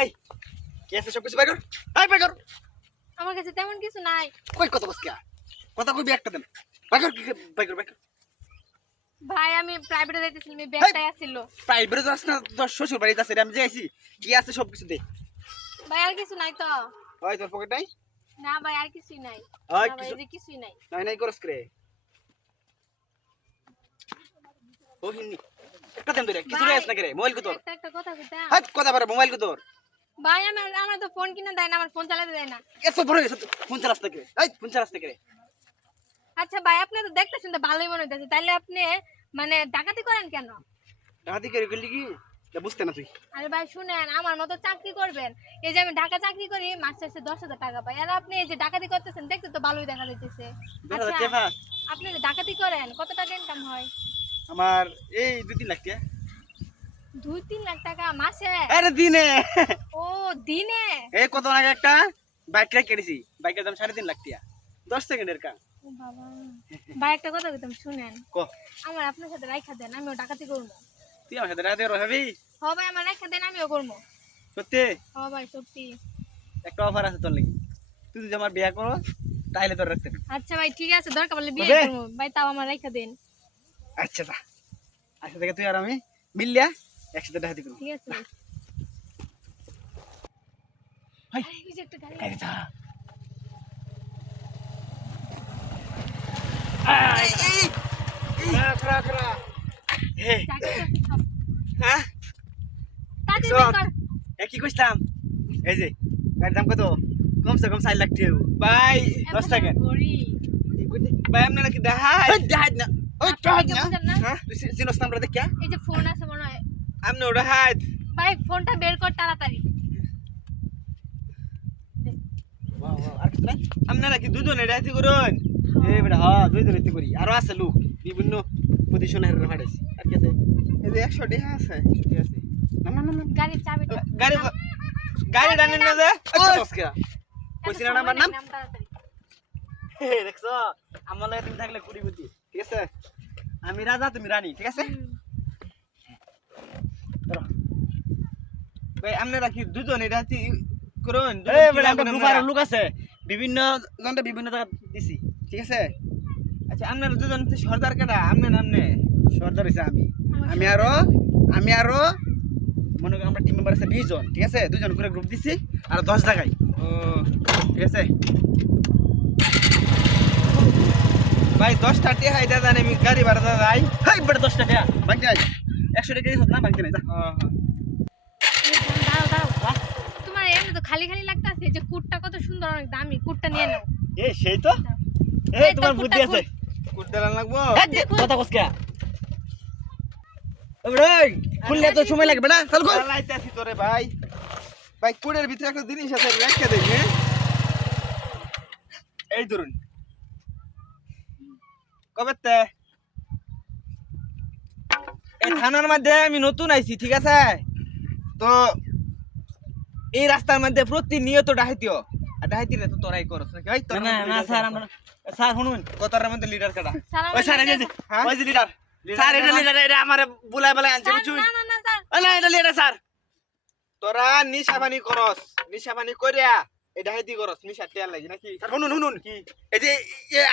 এই কে আছে সবকিছু বাইর কর এই বাইর কর আমার কাছে তেমন কিছু নাই। কই কথা বস কে কথা কইবি একটা দেন বাইর কর বাইর কর ভাই আমি প্রাইভেটে যাইতেছিলাম, এই ব্যাগটাই আছিল। প্রাইভেট যাস না তোর শ্বশুর বাড়িতে আছে আমি যে আইছি কি আছে সবকিছু দে ভাই আর কিছু নাই তো? ওই তোর পকেট নাই না ভাই আর কিছুই নাই। ওই না ভাই কিছু এই যে কিছুই নাই। নাই নাই করস করে ও হিন্নি একটা দেন ধরে কিছু রেস না করে মোবাইল কো তোর একটা কথা কইতাম। হাত কথা পারে মোবাইল কো তোর ভাই আমার তো ফোন কিনে দেয় না, আমার ফোন চালাতে দেয় না। এত বড় হইছে ফোন চালাস না করে এই ফোন চালাস না করে আচ্ছা ভাই আপনি তো দেখতেছেন তো ভালোই মনে হইতাছে, তাইলে আপনি মানে ডাকাতি করেন কেন? ডাকাতি করে গেলি কি বুঝতে না তুই আরে ভাই শুনেন, আমার মতো চাকরি করবেন, এই যে আমি ঢাকা চাকরি করি মাস শেষে 10,000 টাকা পাই, আর আপনি এই যে ডাকাতি করতেছেন দেখতে তো ভালোই দেখা যাইতেছে। আচ্ছা আপনি যে ডাকাতি করেন কত টাকা ইনকাম হয়? আমার এই 2-3 লাখ টাকা 2-3 লাখ টাকা মাসে? আরে দিনে ও দিনে? এই কত লাগে একটা বাইক কেটেছি বাইকের দাম 3.5 লাখ টাকা 10 সেকেন্ডের কাজ ও বাবা ভাই একটা কথা কইতাম শুনেন, কো আমার আপনার সাথে রাইখা দেন, আমিও ডাকাতি করব। তুই আমার সাথে রাতে রহবি হ ভাই আমার রাইখা দেন, আমিও করব। সত্যি হ ভাই সত্যি। একটা অফার আছে তোর লাগি তুই যদি আমার বিয়ে করো তাইলে তোর রাখতে আচ্ছা ভাই ঠিক আছে, দরকার পড়লে বিয়ে ওকে। করব ভাই, তাও আমার রাইখা দেন। আচ্ছা দা আচ্ছা থেকে তুই আর আমি মিললিয়া একসাথে ডাকাতি করব ঠিক আছে ভাই। হাই আরে এই যে একটা গাড়ি। গাড়ি যা করা এই চাকরি করতে সব। হ্যাঁ তাড়াতাড়ি শোন। বের কর। এ কি কইছলাম এই যে গাড়ির দাম কত কমসে কম 4 লাখ টাকা ভাই 10 সেকেন্ড ঘড়ি। ভাই আপনি নাকি দেখাই দেখাই না ওই আপনি কি বুঝেন না? হ্যাঁ তুই চিনস নাম্বার দেখিয়া এই যে ফোন আছে মনে হয়। আপনি ওটা হাত ভাই ফোনটা বের কর তাড়াতাড়ি। আর কিছু নাই আপনি নাকি দুজনে ডাকাতি করুন এই বেটা হ্যাঁ দুইজনে ডাকাতি করি আরো আছে লোক বিভিন্ন পজিশনে হেরে ফাটাইছি আর কি আছে এই যে 100 টাকা আছে 100 টাকা আছে না না না গাড়ির চাবিটা। গাড়ি গাড়ি ডানেন না যে আচ্ছা বস কে কইছি না আমার নাম তাড়াতাড়ি। দেখছো আমার লাগে তুমি থাকলে কুড়ি বুদ্ধি ঠিক আছে আমি রাজা তুমি রানী ঠিক আছে ভাই আপনারা কি দুজনে রাতি করুন এই বেটা আমরা গ্রুপার লোক আছে বিভিন্ন জনটা বিভিন্ন জায়গা দিছি ঠিক আছে আচ্ছা আপনারা দুজন সর্দার কাটা আমনে নামনে সর্দার হইছে আমি আরো মনে করেন আমরা টিম মেম্বার আছে 20 জন ঠিক আছে দুজন করে গ্রুপ দিছি আর 10 জায়গায় ও ঠিক আছে ভাই 10 টাকা হাই দাদা আমি গাড়ি ভাড়া দাদা আই হাই বড় 10 টাকা বাকি আই 100 টাকা দিছ না বাকি নাই দাঁড়াও দাঁড়াও। তোমার এমনি তো খালি খালি লাগতাছে, যে কুটটা কত সুন্দর, অনেক দামি, কুটটা নিয়ে নাও। এই সেই তো এই এই তো তোমার কুটটা বুদ্ধি আছে কুট দেলা লাগবো কথা কস কে ওই খুললে তো সময় লাগবে না চল কর লাইতাছি তোরে ভাই ভাই কুড়ের ভিতরে একটা জিনিস আছে রেখে দেই হ্যাঁ এই ধরুন কবে তে এই থানার মধ্যে আমি নতুন আইছি ঠিক আছে তো এই রাস্তার মধ্যে প্রতিনিয়ত ডাকাতিও আর ডাকাতি রে তো তোরাই করছ নাকি ওই তোর না স্যার আমরা স্যার শুনুন কতটার মধ্যে লিডার কাটা ওই স্যার এই যে ওই যে লিডার স্যার এটা লিডার এটা আমারে বুলাই বুলাই আনছে বুঝুন না না না স্যার। না এটা লিডার স্যার তোরা নিশাবানি করস নিশাবানি কইরা এই ডাকাতি করস নিশা তেল লাগি নাকি স্যার শুনুন কি এই যে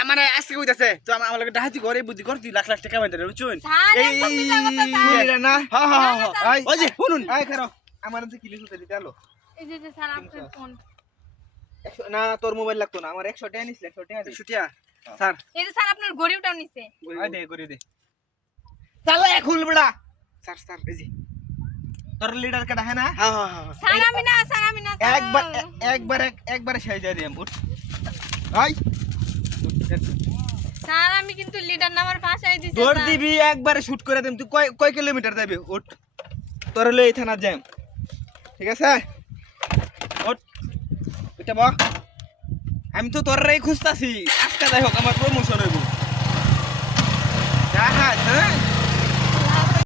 আমার আজকে কইতাছে তো আমার লাগে ডাকাতি করে বুদ্ধি করতি লাখ লাখ টাকা বাইরে বুঝুন স্যার এই একদম মিছা কথা স্যার। লিডার না হ্যাঁ হ্যাঁ না, হ্যাঁ ওই যে শুনুন আয় খারো আমার তো কিলি সুতে দিতে আলো এই যে স্যার আপনার ফোন। না তোর মোবাইল লাগতো না আমার 100 টাকা নিছিল 100 টাকা 100 টাকা স্যার এই যে স্যার আপনার ঘড়িটাও নিছে। করে দে চালা খুল বড়া স্যার স্যার এই যে তোর লিডার কাটা হ্যাঁ না হ্যাঁ হ্যাঁ স্যার আমি না স্যার। একবার শেষ যায় দিম উঠ ভাই স্যার আমি কিন্তু লিডার নামার ভাষায় দিছি তোর স্যার। দিবি একবারে শুট করে দিম তুই কয় কিলোমিটার যাবি উঠ তোর লই এই থানা যাম ঠিক আছে উঠ এটা বল আমি তো তোরই খুঁজতাছি আজকে যাই হোক আমার প্রমোশন হইব হ্যাঁ হ্যাঁ